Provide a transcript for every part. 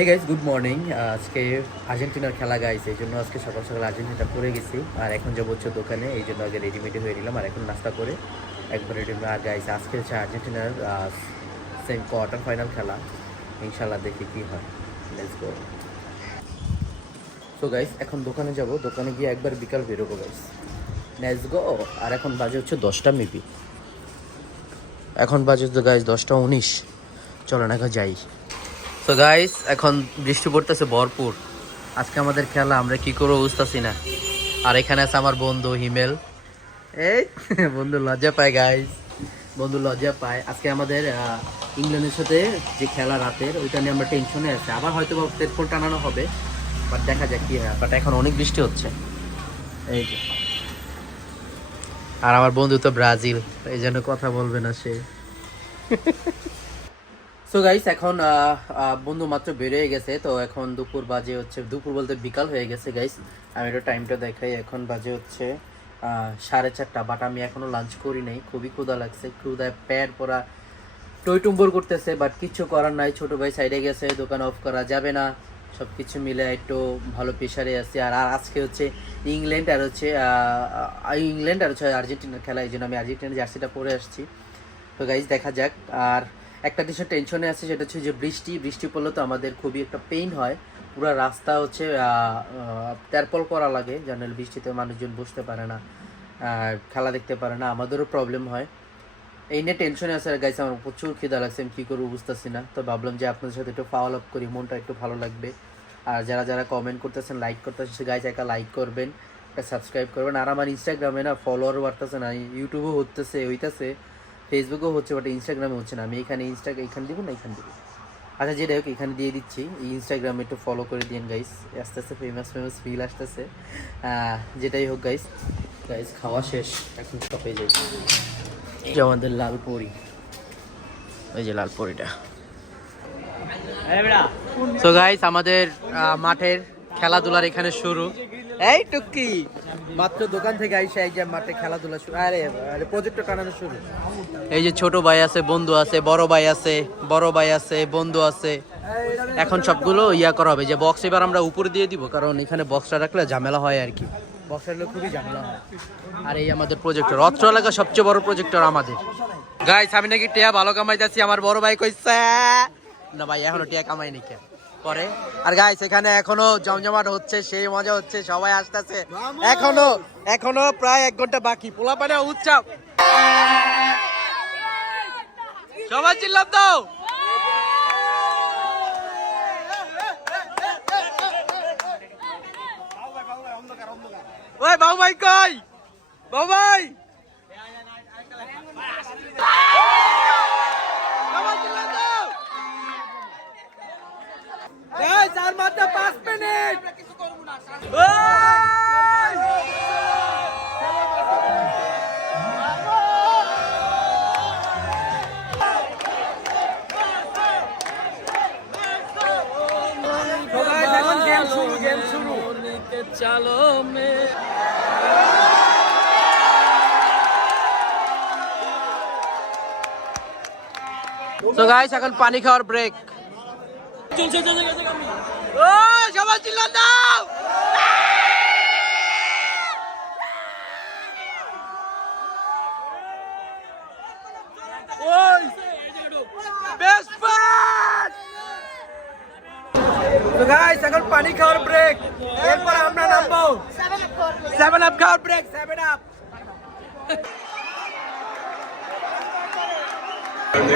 Hey guys, good morning. আজকে আর্জেন্টিনার খেলা গাইছে, এই জন্য আজকে সকাল সকাল আর্জেন্টিনা পড়ে গেছি। আর এখন যাবো হচ্ছে দোকানে, এই জন্য আগে রেডিমেডি হয়ে নিলাম। আর এখন নাস্তা করে একবার রেডিমেড। আর গাইছে আজকে হচ্ছে আর্জেন্টিনার সেম কোয়ার্টার ফাইনাল খেলা। ইনশাল্লাহ দেখি কি হয়। Let's go. সো গাইস, এখন দোকানে যাব, দোকানে গিয়ে একবার বিকাল বেরোবো গাইস। Let's go. আর এখন বাজে হচ্ছে 10টা মেবি, এখন বাজে তো গাইস 10টা 19। চলো না যাই। তো গাইস, এখন বৃষ্টি পড়তেছে ভরপুর। আজকে আমাদের খেলা, আমরা কি করবো বুঝতেছি না। আর এখানে আছে আমার বন্ধু হিমেল। এই বন্ধু লজ্জা পায় গাইস, বন্ধু লজ্জা পায়। আজকে আমাদের ইংল্যান্ডের সাথে যে খেলা রাতের, ওইটা নিয়ে আমরা টেনশনে আছি। আবার হয়তো পেট্রোল টানানো হবে, বাট দেখা যাক কি হয়। বাট এখন অনেক বৃষ্টি হচ্ছে, এই যে। আর আমার বন্ধু তো ব্রাজিল, এই জন্য কথা বলবে না সে। সো গাইস, এখন বন্ধু মাত্র বেরিয়ে গেছে। তো এখন দুপুর বাজে হচ্ছে, দুপুর বলতে বিকাল হয়ে গেছে গাইস। আমি একটু টাইমটা দেখাই, এখন বাজে হচ্ছে 4:30। বাট আমি এখনো লাঞ্চ করি নাই, খুবই ক্ষুধা লাগছে। ক্ষুধায় প্যাট পরা টইটুম্বর করতেছে, বাট কিছু করার নাই। ছোট ভাই সাইডে গেছে, দোকান অফ করা যাবে না। সব কিছু মিলে একটু ভালো প্রেশারে আছি। আর আজকে হচ্ছে ইংল্যান্ড আর হচ্ছে আর্জেন্টিনার খেলা, এই জন্য আমি আর্জেন্টিনার জার্সিটা পরে আসছি। তো গাইজ দেখা যাক। আর একটা কিছু টেনশনে আছে, সেটা হচ্ছে যে বৃষ্টি পড়লে তো আমাদের খুবই একটা পেইন হয়। পুরো রাস্তা হচ্ছে তেরপল করা লাগে, জানেন বৃষ্টিতে মানুষজন বসতে পারে না, খেলা দেখতে পারে না, আমাদেরও প্রবলেম হয়। এই নিয়ে টেনশনে আছে। আর গাইজ, আমার প্রচুর খিদা লাগছে, আমি কী করবো বুঝতেছি না। তো ভাবলাম যে আপনাদের সাথে একটু ফলো আপ করি, মনটা একটু ভালো লাগবে। আর যারা যারা কমেন্ট করতেছেন, লাইক করতেছেন, সে গাইজ একটা লাইক করবেন, একটা সাবস্ক্রাইব করবেন। আর আমার ইনস্টাগ্রামে না ফলোয়ার বাড়তেছে না, ইউটিউবেও হইতেছে, ফেসবুকেও হচ্ছে, বাট ইনস্টাগ্রামে হচ্ছে না। আমি এখানে এখানে দিব না, এখানে দিব। আচ্ছা, যেটা হোক, এখানে দিয়ে দিচ্ছি। ইনস্টাগ্রামে একটু ফলো করে দিন গাইস, আস্তে আস্তে ফেমাস ফিল আসতেছে। যেটাই হোক গাইস, খাওয়া শেষ, এখন শপে যাই। এই যে আমাদের লালপুরি, ওই যে লালপুরিটা। সো গাইস, আমাদের মাঠের খেলাধুলার এখানে শুরু। এই টুকি মাত্র দোকান থেকে আইসা এই যে মাঠে খেলাধুলা শুরু। আরে প্রজেক্টর টানানো শুরু। এই যে ছোট ভাই আছে, বন্ধু আছে, বড় ভাই আছে, বন্ধু আছে। এখন সবগুলো করা হবে, যে বক্স এবার আমরা উপরে দিয়ে দিব, কারণ এখানে বক্সটা রাখলে ঝামেলা হয় আর কি। বক্স রাখলে খুবই ঝামেলা হয়। আর এই আমাদের প্রজেক্টর, অত্র এলাকার সবচেয়ে বড় প্রজেক্টর আমাদের। গাইস, আমি নাকি টিয়া ভালো কামাইতেছি, আমার বড় ভাই কইছে না ভাই এখনো টিয়া কামাই নি পরে। আর গাইস, এখানে এখনো জমজমাট হচ্ছে, সেই মজা হচ্ছে, সবাই আসতেছে। এখনো প্রায় 1 ঘন্টা বাকি। পোলা পানে উৎসব, সবাই চিল্লাম দাও। ওই বাবু ভাই কই, বাবু ভাই আর মাত্র 5 মিনিট। গেম শুরু। চলো মে সো গাইস, এখন পানি খাওয়ার ব্রেক চলছে। ও সবাই চিল্লা দাও। ওই বেস্ট ফ্রেন্ড। তো গাইস, এখন পানি খাওয়ার ব্রেক, এরপর আমরা নামবো 7 আপ খাওয়ার ব্রেক। 7 আপ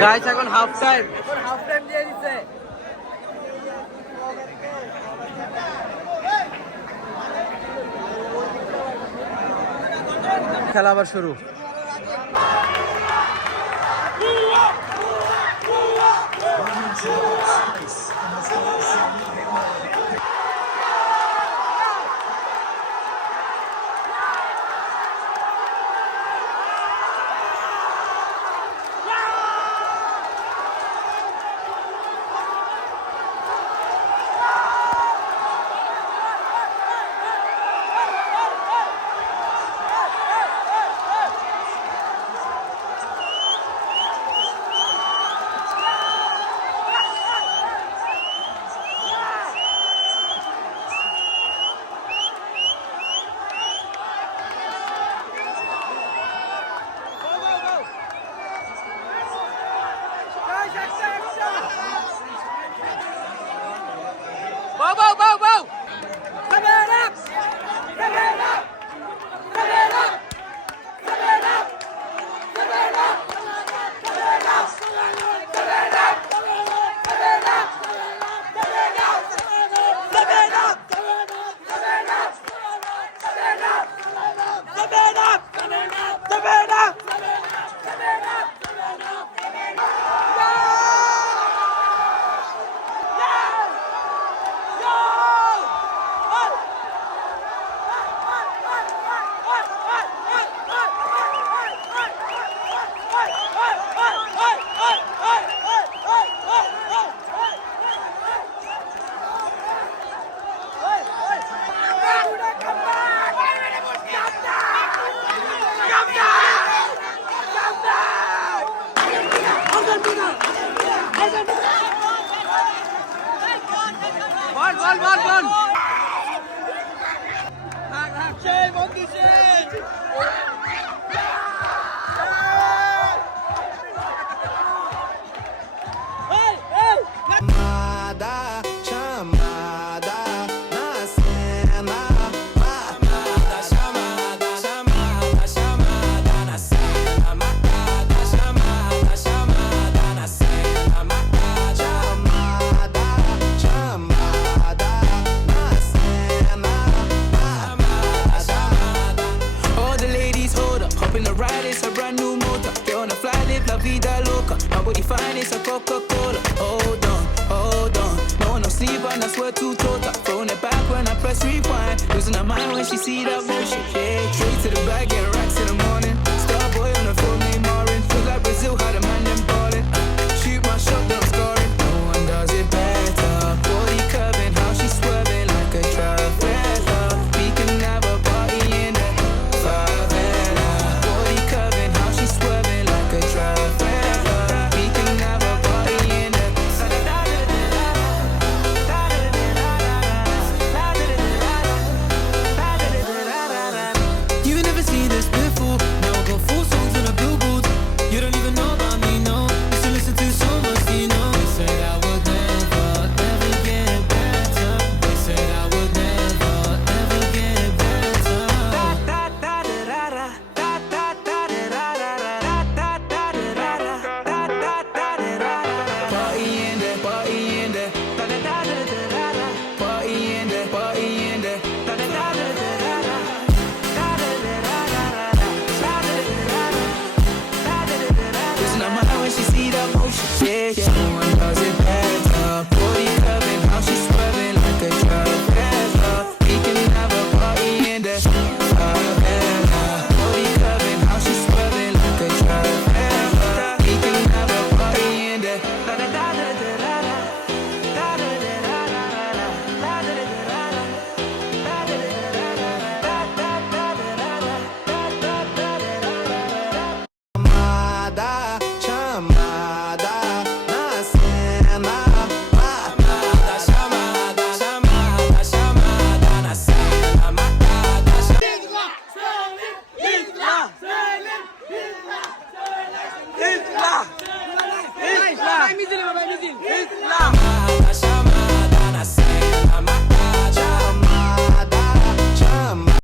গাইস, এখন হাফ টাইম দিয়ে দিচ্ছে। খেলা আবার শুরু। Islam.